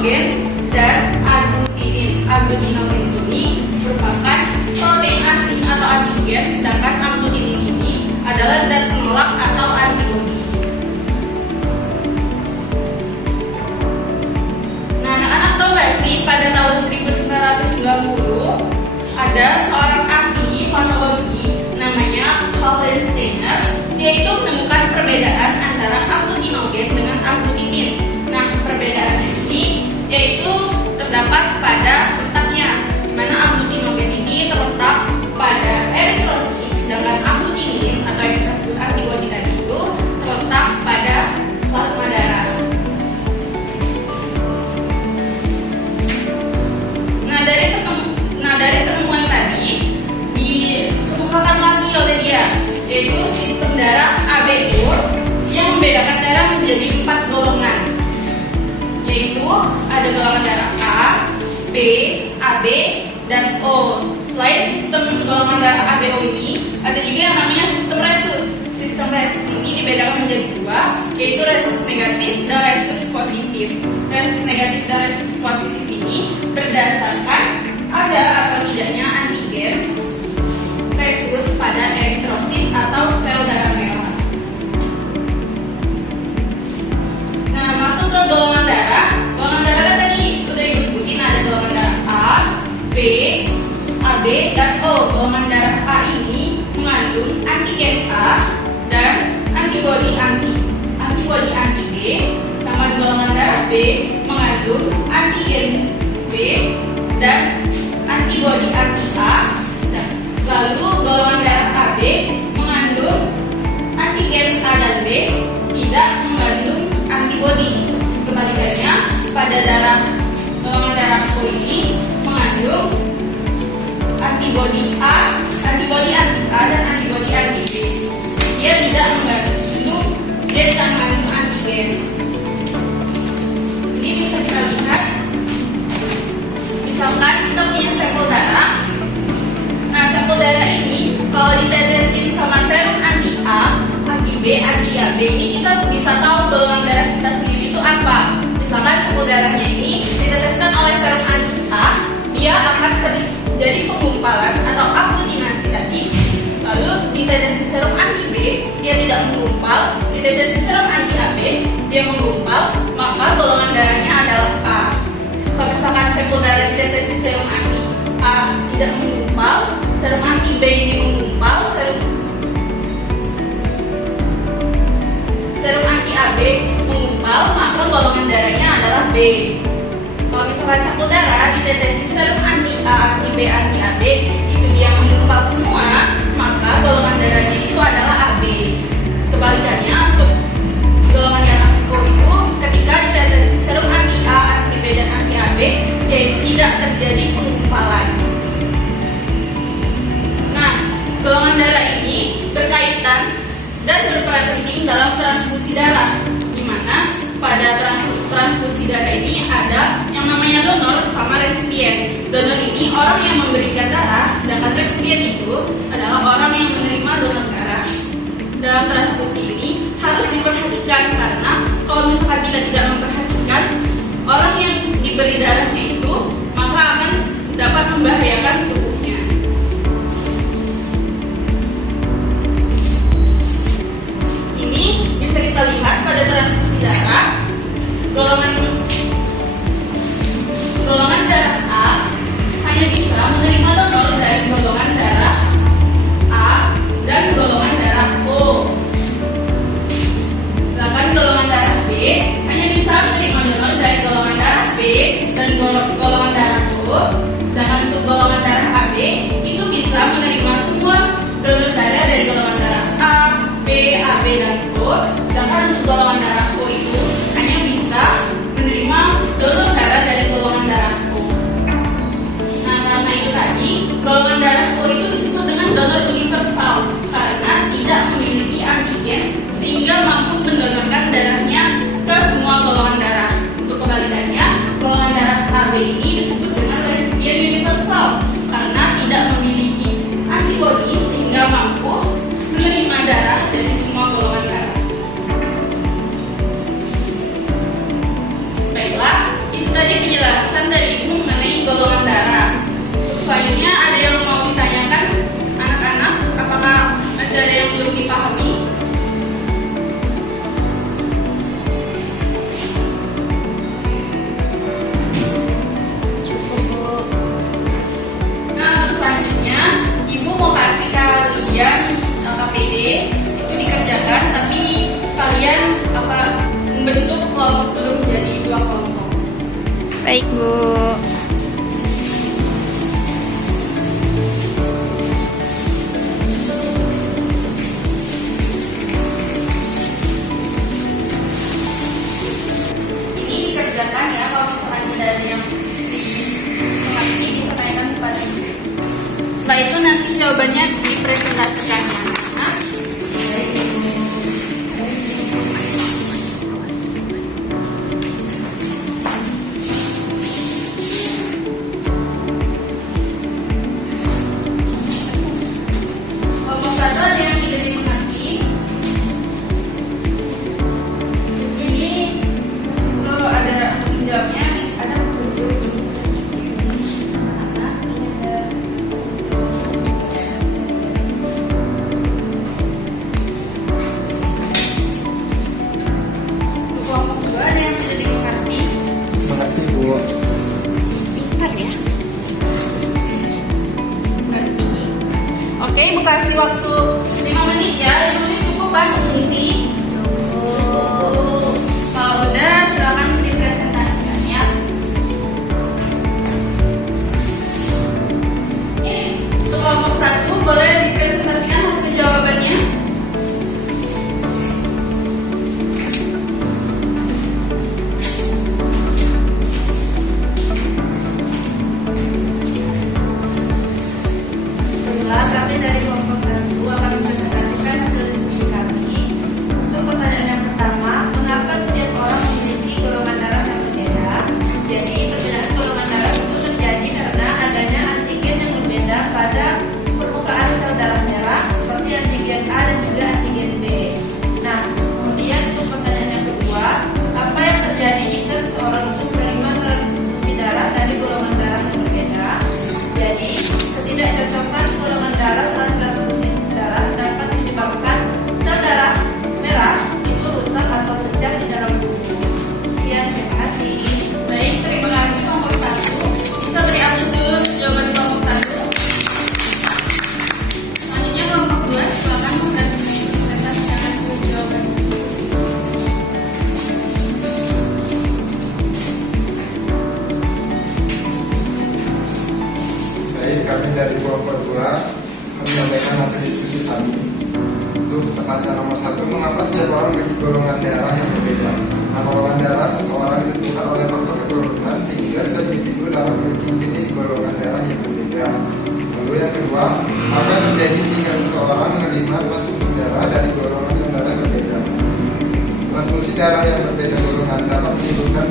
aglutinogen dan aglutinin. Aglutinogen ini merupakan protein asing atau antigen, sedangkan aglutinin ini adalah zat penolak atau antibodi. Nah, anak-anak tahu nggak sih pada tahun 1990 ada seorang ahli patologi namanya Colin Steiner. Dia itu menemukan perbedaan antara aglutinogen dengan aglutinin. Nah, perbedaannya ini yaitu terdapat pada letaknya, di mana aglutinogen ini terletak pada eritrosit, sedangkan aglutinin atau yang kita sebut antibodi tadi itu terletak pada plasma darah. Dari penemuan tadi dikemukakan lagi oleh dia, yaitu sistem darah ABO yang membedakan darah menjadi 4 golongan, yaitu ada golongan darah A, B, AB, dan O. Selain sistem golongan darah ABO ini, ada juga yang namanya sistem resus. Sistem resus ini dibedakan menjadi 2, yaitu resus negatif dan resus positif. Resus negatif dan resus positif ini berdasarkan ada atau tidaknya antigen resus pada eritrosit atau sel darah merah. Nah, masuk ke golongan darah. Golongan darah kan tadi udah ibu sebutin, ada golongan darah A, B, AB, dan O. Golongan darah A ini mengandung antigen A dan antibodi anti B, sama golongan darah B mengandung antigen B dan antibodi anti A. Lalu golongan darah AB mengandung antigen A dan B, tidak mengandung antibodi. Kebalikannya, pada golongan darah O ini mengandung antibodi A, antibodi anti A, dan antibodi anti B. Dia tidak mengandung antigen. Ini bisa kita lihat. Misalkan kita punya sampel darah. Nah, sampel darah ini kalau ditetesin sama serum anti A, anti B, anti AB, ini kita bisa tahu golongan darah kita sendiri itu apa. Misalkan sampel darahnya ini diteteskan oleh serum anti A, dia akan terjadi penggumpalan atau aglutinasi tadi. Lalu ditetesin serum anti B, dia tidak menggumpal. Ditetesin serum anti AB, dia menggumpal. Maka golongan darahnya adalah A. Kalau misalkan sampel darah ditetesin serum anti A tidak menggumpal, serum anti B ini menggumpal, serum anti AB menggumpal, maka golongan darahnya adalah B. Kalau misalkan sampel darah ditetesin serum anti A, anti B, anti AB, itu dia menggumpal semua, maka golongan darahnya itu adalah AB. Kebalikannya, untuk golongan darah O itu ketika ditetesin serum anti A, anti B, dan anti AB, yaitu tidak terjadi penggumpalan. Nah, golongan darah ini berkaitan dan berperan penting dalam transfusi darah, di mana pada transfusi darah ini ada yang namanya donor sama resipien. Donor ini orang yang memberikan darah, sedangkan resipien itu adalah orang yang menerima donor darah. Dalam transfusi ini harus diperhatikan, karena kalau misalkan kita tidak memperhatikan orang yang diberi darahnya itu, maka akan dapat membahayakan tubuhnya. Ini bisa kita lihat pada transfusi darah. Golongan darah A hanya bisa menerima donor dari golongan darah A dan golongan darah O. Sedangkan golongan darah B hanya bisa tadi penjelasan dari Ibu mengenai golongan darah. Untuk selanjutnya ada yang mau ditanyakan anak-anak? Apakah masih ada yang belum dipahami? Nah, untuk selanjutnya Ibu mau kasih kalian KPD itu dikerjakan, tapi kalian membentuk kelompok dulu menjadi 2 kelompok. Baik, Bu. Ini dikerjakan ya, kalau misalkan tidak ada yang dimengerti bisa tanyakan kepada Ibu. Setelah itu nanti jawabannya dipresentasikan ya. Nah, kelompok 1 ada yang tidak dimengerti. Ini kalau ada menjawabnya ada anak ini ada. Untuk kelompok 2 ada yang tidak dimengerti. Mengerti, Bu. Pintar ya. Mengerti. Oke, Ibu kasih waktu 5 menit ya. 5 menit cukup kan untuk isi? Kalau udah silakan dipresentasikan ya. Untuk kelompok 1 boleh dipresentasikan hasil jawabannya. Baiklah, kami dari kelompok 1 akan mempresentasikan hasil diskusi kami. Untuk pertanyaan yang pertama, mengapa setiap orang memiliki golongan darah yang berbeda? Jadi, perbedaan golongan darah itu terjadi karena adanya antigen yang berbeda pada permukaan sel darah merah, seperti antigen A dan juga antigen B. Nah, kemudian untuk pertanyaan yang kedua, apa yang terjadi jika seseorang itu menerima transfusi darah dari golongan darah yang berbeda? Jadi, ketidakcocokan golongan darah saat transfusi darah dapat menyebabkan sel darah merah itu rusak atau pecah di dalam tubuh. Sekian, terima kasih. Baik, terima kasih kelompok 1. Bisa beri aplaus dulu jawaban kelompok 1. Selanjutnya kelompok 2 silakan mempresentasikan hasil jawaban. Baik, kami dari kelompok 2 menyampaikan hasil diskusi kami. Untuk pertanyaan nomor 1, mengapa setiap orang memiliki golongan darah yang berbeda? Nah, golongan darah seseorang ditentukan oleh faktor keturunan sehingga setiap individu dapat memiliki jenis golongan darah yang berbeda. Lalu yang kedua, apa yang terjadi jika seseorang menerima transfusi darah dari golongan darah yang berbeda? Transfusi darah yang berbeda golongan dapat menimbulkan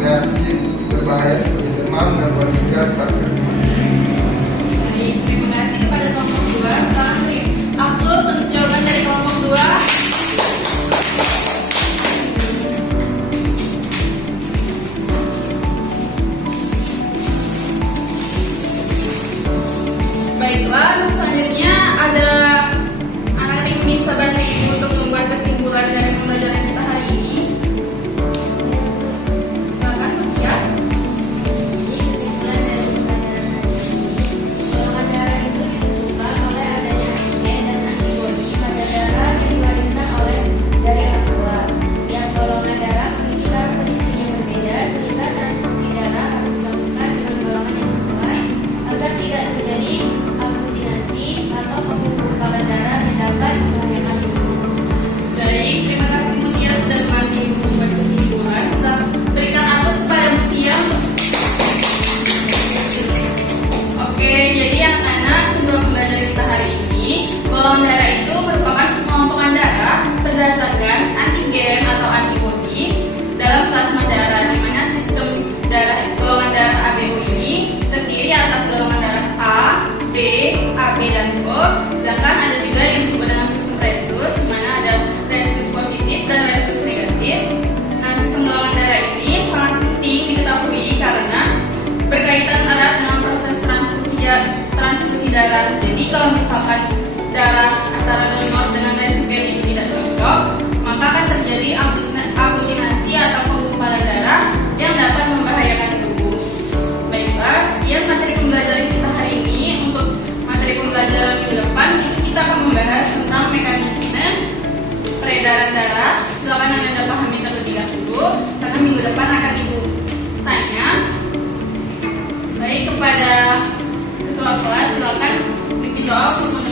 reaksi berbahaya seperti demam, gangguan ginjal, bakteri. Baik, terima kasih kepada kelompok 2. Selamat beri aplaus untuk jawaban dari kelompok 2. Baiklah, selanjutnya ada anak yang bisa bantu Ibu untuk membuat kesimpulan dari pembelajaran kita hari ini. Silakan, Mutia. Jadi kesimpulan dari pembelajaran hari ini, golongan darah itu ditentukan oleh adanya antigen dan antibodi pada darah yang diwariskan dari orang tua. Yang golongan darah memiliki karakteristik yang berbeda sehingga transfusi darah harus dilakukan dengan golongan yang sesuai agar tidak terjadi aglutinasi atau pengumpulan darah yang dapat membahayakan tubuh. Baik, terima kasih Mutia darah. Jadi kalau misalkan darah antara donor dengan resipien itu tidak cocok, maka akan terjadi aglutinasi atau penggumpalan darah yang dapat membahayakan tubuh. Baiklah, sekian materi pembelajaran kita hari ini. Untuk materi pembelajaran minggu depan itu kita akan membahas tentang mekanisme peredaran darah. Silakan Anda pahami terlebih dahulu, karena minggu depan akan Ibu tanya. Baik, kepada ketua kelas silakan bikin doa untuk